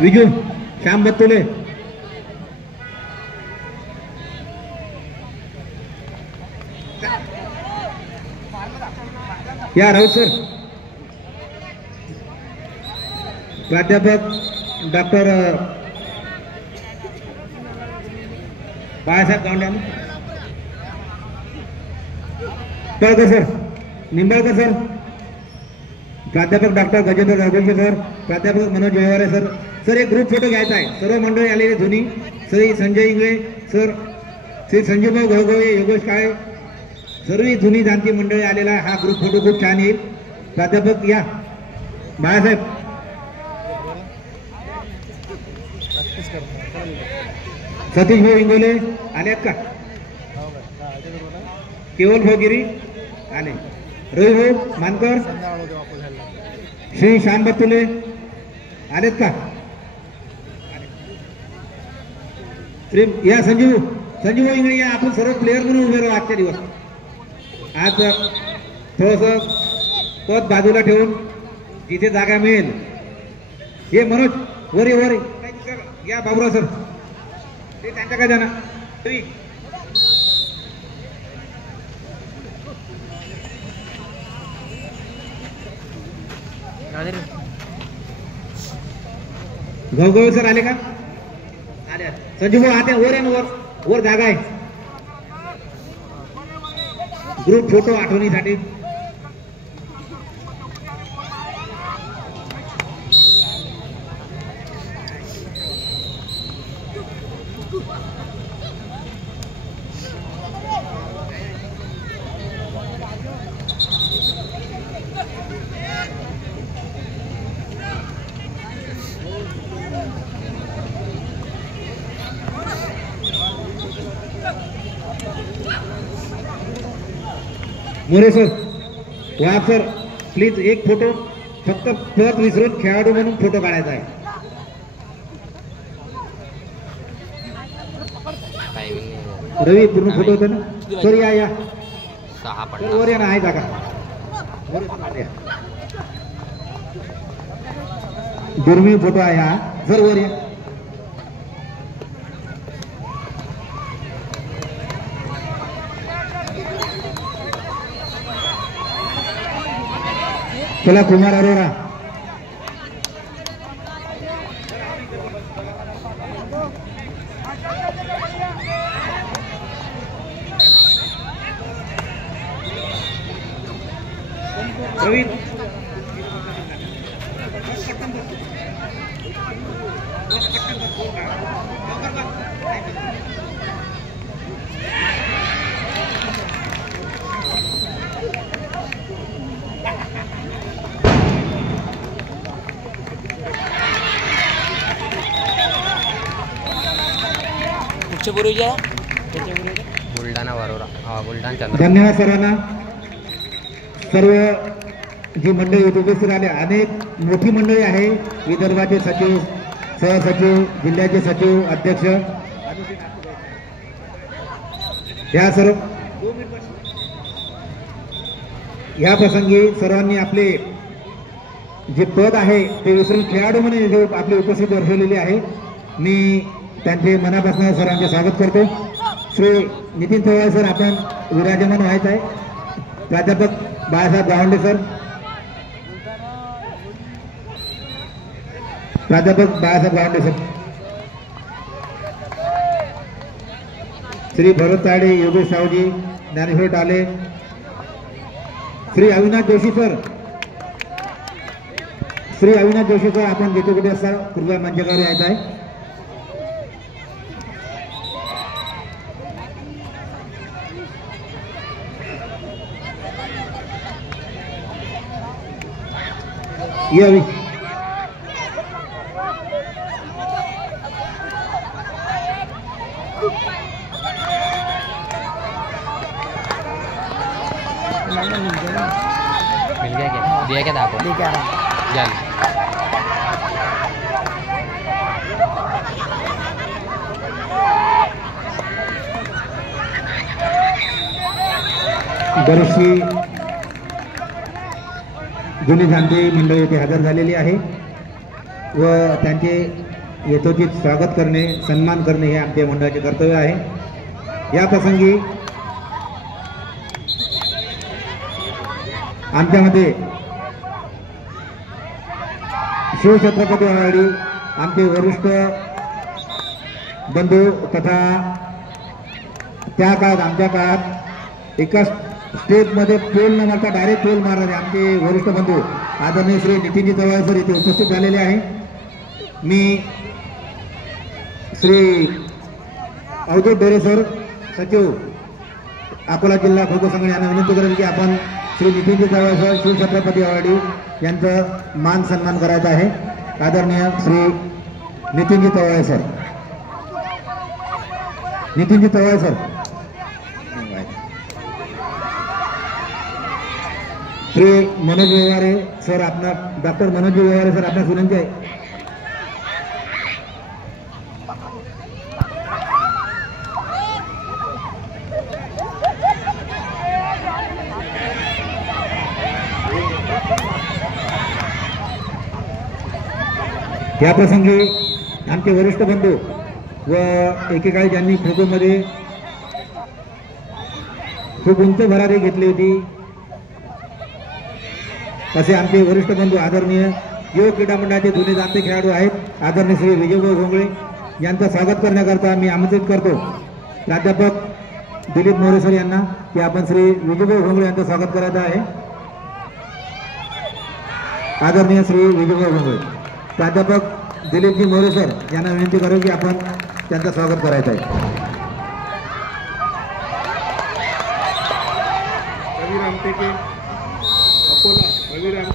विजू श्याम बत्तुले, या राऊत सर, प्राध्यापक doctor Balasaheb Gawande, Palkar sir, Nimbalkar sir, प्राध्यापक डॉक्टर गजेंद्र गावडे सर, प्राध्यापक मनोज व्यवहारे सर. सर एक ग्रुप फोटो घ्यायचा आहे. सर्व मंडळी आलेले धोनी, श्री संजय इंगळे सर, श्री संजीवभाऊ घोळगोळे, योगेश काळे, सर्व जुनी जाणती मंडळी आलेला आहे. हा ग्रुप फोटो खूप छान येईल. प्राध्यापक या बाळासाहेब, सतीश भाऊ इंगोले आलेत का? केवल भाऊ गिरी आले, रवी भाऊ मानकर, श्री श्याम बत्तुले आलेत का? श्री या संजीव भाऊ इंगळे या. आपण सर्व प्लेअर म्हणून उभे राहू आजच्या दिवस. आज थोडस पद बाजूला ठेवून जिथे जागा मिळेल. हे मनोज वरी या बाबुराव सर, ते त्यांच्या काय जाणार. गवगवे सर आले का? आले. संजीव भाऊ आता वर आहे ना, वर जागा आहे. ग्रुप फोटो आठवणीसाठी. More sir, Wagh sir, please एक फोटो, फक्त पद विसरून खेळाडू म्हणून फोटो काढायचा आहे. रवी पूर्ण फोटो होता ना सर. या वर या ना, आहे जागा. दुर्मिळ फोटो आहे हा सर. वर या. चला कुमार अरोरा, रवी बुलढाणा वरोरा, बुलढाणा. धन्यवाद सर्वांना. सर्व जी मंडळी उपस्थित आले, अनेक मोठी मंडळी आहे. विदर्भाचे सचिव, सहसचिव, जिल्ह्याचे सचिव, अध्यक्ष, या सर्व या प्रसंगी सर्वांनी आपले जे पद आहे ते विसरून खेळाडू म्हणून आपली उपस्थिती दर्शवलेली आहे. मी त्यांचे मनापासून सर्वांचे स्वागत करतो. श्री नितीन चव्हाण सर, आपण विराजमान व्हायचं आहे. प्राध्यापक बाळासाहेब गावंडे सर, प्राध्यापक बाळासाहेब गावंडे सर, श्री भरत ताडे, योगेश सावजी, ज्ञानेश्वर टाले, श्री अविनाश जोशी सर, श्री अविनाश जोशी सर, आपण जिथे कुठे असता कृपया मंचावर यायचं आहे. यावी मिल गया क्या? दिया क्या था आपको? जल बरीचशी जुनी जाणती मंडळी येथे हजर झालेली आहे. व त्यांचे यथोचित स्वागत करणे, सन्मान करणे हे आमच्या मंडळाचे कर्तव्य आहे। या प्रसंगी आमच्यामध्ये शिवछत्रपती आघाडी आमचे वरिष्ठ बंधू तथा त्या काळात आमच्या काळात एका स्टेपमध्ये पोल न मारता डायरेक्ट पोल मारणारे आमचे वरिष्ठ बंधू आदरणीय श्री नितीनजी चव्हाण सर इथे उपस्थित झालेले आहे। मी श्री अवधूत डोरे सर सचिव अकोला जिल्हा खो खो संघ यांना विनंती करेन की आपण श्री नितीनजी चव्हाण सर शिवछत्रपती आघाडी यांचं मान सन्मान करायचा आहे। आदरणीय Shri Nitinji Chavan sir, Nitinji Chavan sir, Shri Manoj Vyavahare sir, आपला डॉक्टर मनोज व्यवहारे सर आपल्या विनंती आहे। या प्रसंगी आमचे वरिष्ठ बंधू व एकेकाळी ज्यांनी खो खो मध्ये खूप उंच भरारी घेतली होती असे आमचे वरिष्ठ बंधू आदरणीय युवक क्रीडा मंडळाचे जुने जाणते खेळाडू आहेत आदरणीय श्री विजयभाऊ घोंगळे यांचं स्वागत करण्याकरता मी आमंत्रित करतो प्राध्यापक दिलीप मोरे सर यांना की आपण श्री विजयभाऊ घोंगळे यांचं स्वागत करायचं आहे। आदरणीय श्री विजयभाऊ घोंगळे, प्राध्यापक दिलीपजी मोरे सर यांना विनंती करू की आपण त्यांचं स्वागत करायचं आहे। रविराम टेके अकोला, रविराम